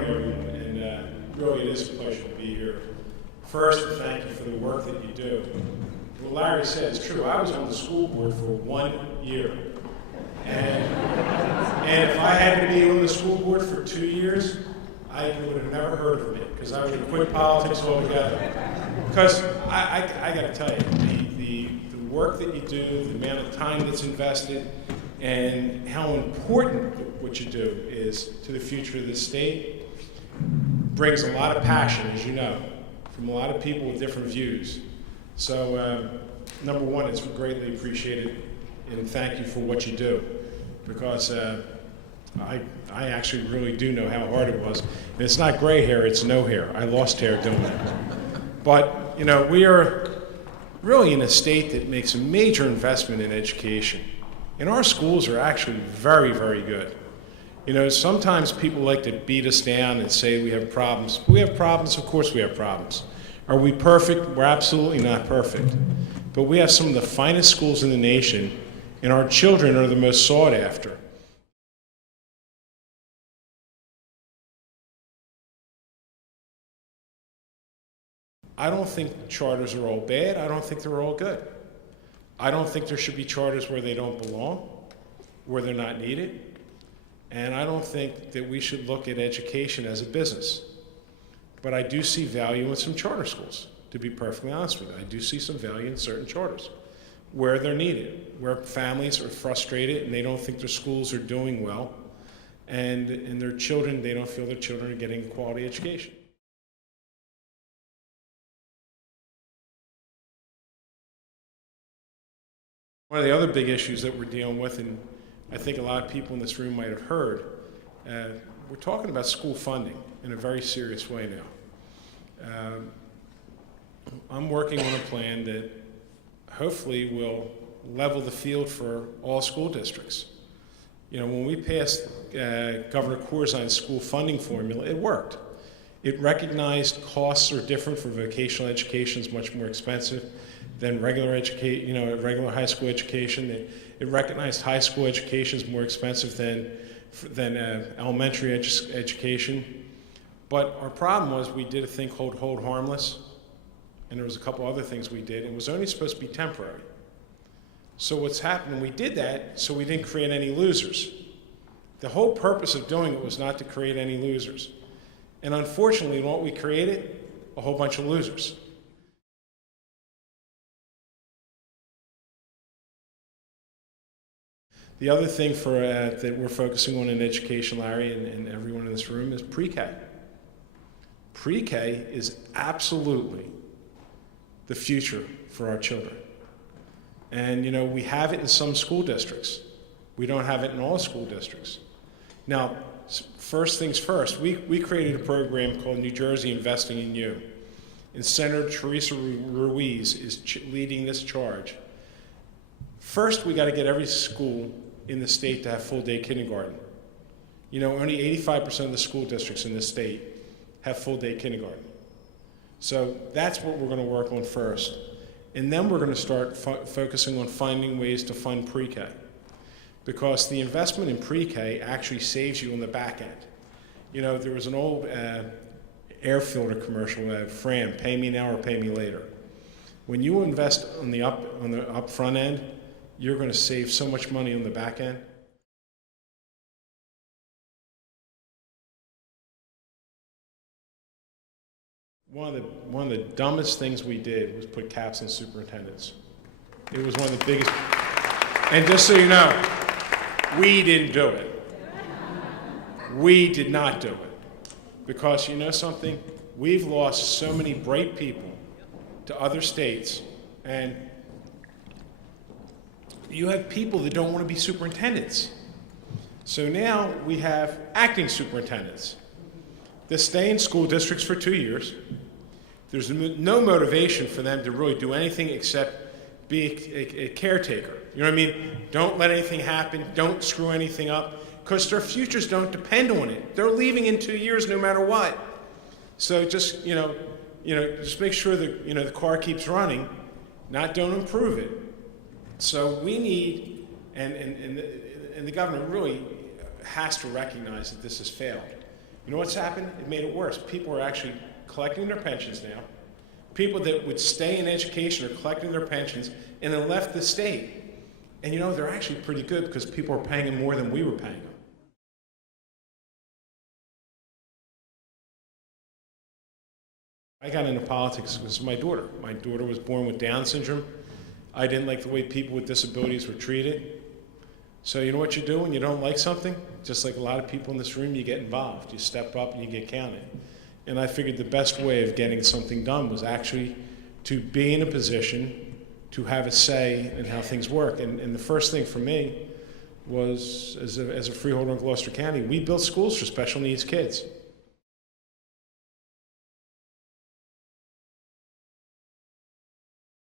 morning, everyone, and really it is a pleasure to be here. First, thank you for the work that you do. What Larry said is true. I was on the school board for 1 year. And if I had to be on the school board for 2 years, I would have never heard of me, because I would have quit politics altogether. Because I got to tell you, the work that you do, the amount of time that's invested, and how important what you do is to the future of the state brings a lot of passion, as you know, from a lot of people with different views. So, number one, it's greatly appreciated, and thank you for what you do, because I actually really do know how hard it was. And it's not gray hair, it's no hair. I lost hair doing it. But, you know, we are really in a state that makes a major investment in education. And our schools are actually very, very good. You know, sometimes people like to beat us down and say we have problems. We have problems, of course we have problems. Are we perfect? We're absolutely not perfect. But we have some of the finest schools in the nation, and our children are the most sought after. I don't think charters are all bad. I don't think they're all good. I don't think there should be charters where they don't belong, where they're not needed. And I don't think that we should look at education as a business. But I do see value in some charter schools, to be perfectly honest with you. I do see some value in certain charters where they're needed, where families are frustrated and they don't think their schools are doing well, and their children, they don't feel their children are getting a quality education. One of the other big issues that we're dealing with, and I think a lot of people in this room might have heard, we're talking about school funding in a very serious way now. I'm working on a plan that hopefully will level the field for all school districts. You know, when we passed Governor Corzine's school funding formula, it worked. It recognized costs are different for vocational education, is much more expensive than regular regular high school education. It recognized high school education is more expensive than elementary education. But our problem was we did a thing called hold harmless, and there was a couple other things we did, and it was only supposed to be temporary. So what's happened, we did that so we didn't create any losers. The whole purpose of doing it was not to create any losers. And unfortunately, what we created, a whole bunch of losers. The other thing that we're focusing on in education, Larry, and everyone in this room, is PreK. PreK is absolutely the future for our children. And, you know, we have it in some school districts. We don't have it in all school districts. Now, first things first, we created a program called New Jersey Investing in You. And Senator Teresa Ruiz is leading this charge. First, we got to get every school in the state to have full-day kindergarten. You know, only 85% of the school districts in the state have full-day kindergarten. So that's what we're going to work on first. And then we're going to start focusing on finding ways to fund PreK. Because the investment in PreK actually saves you on the back end. You know, there was an old air filter commercial, Fran, pay me now or pay me later. When you invest on the up front end, you're going to save so much money on the back end. One of the dumbest things we did was put caps on superintendents. It was one of the biggest. And just so you know, we didn't do it. We did not do it. Because you know something? We've lost so many bright people to other states, and you have people that don't want to be superintendents. So now we have acting superintendents. They stay in school districts for 2 years. There's no motivation for them to really do anything except be a caretaker. You know what I mean? Don't let anything happen. Don't screw anything up, because their futures don't depend on it. They're leaving in 2 years no matter what. So just just make sure that the car keeps running, don't improve it. So we need, and the governor really has to recognize that this has failed. You know what's happened? It made it worse. People are actually collecting their pensions now. People that would stay in education are collecting their pensions and then left the state. And you know, they're actually pretty good because people are paying them more than we were paying them. I got into politics because of my daughter. My daughter was born with Down syndrome. I didn't like the way people with disabilities were treated. So you know what you do when you don't like something? Just like a lot of people in this room, you get involved. You step up and you get counted. And I figured the best way of getting something done was actually to be in a position to have a say in how things work. And the first thing for me was, as a freeholder in Gloucester County, we built schools for special needs kids.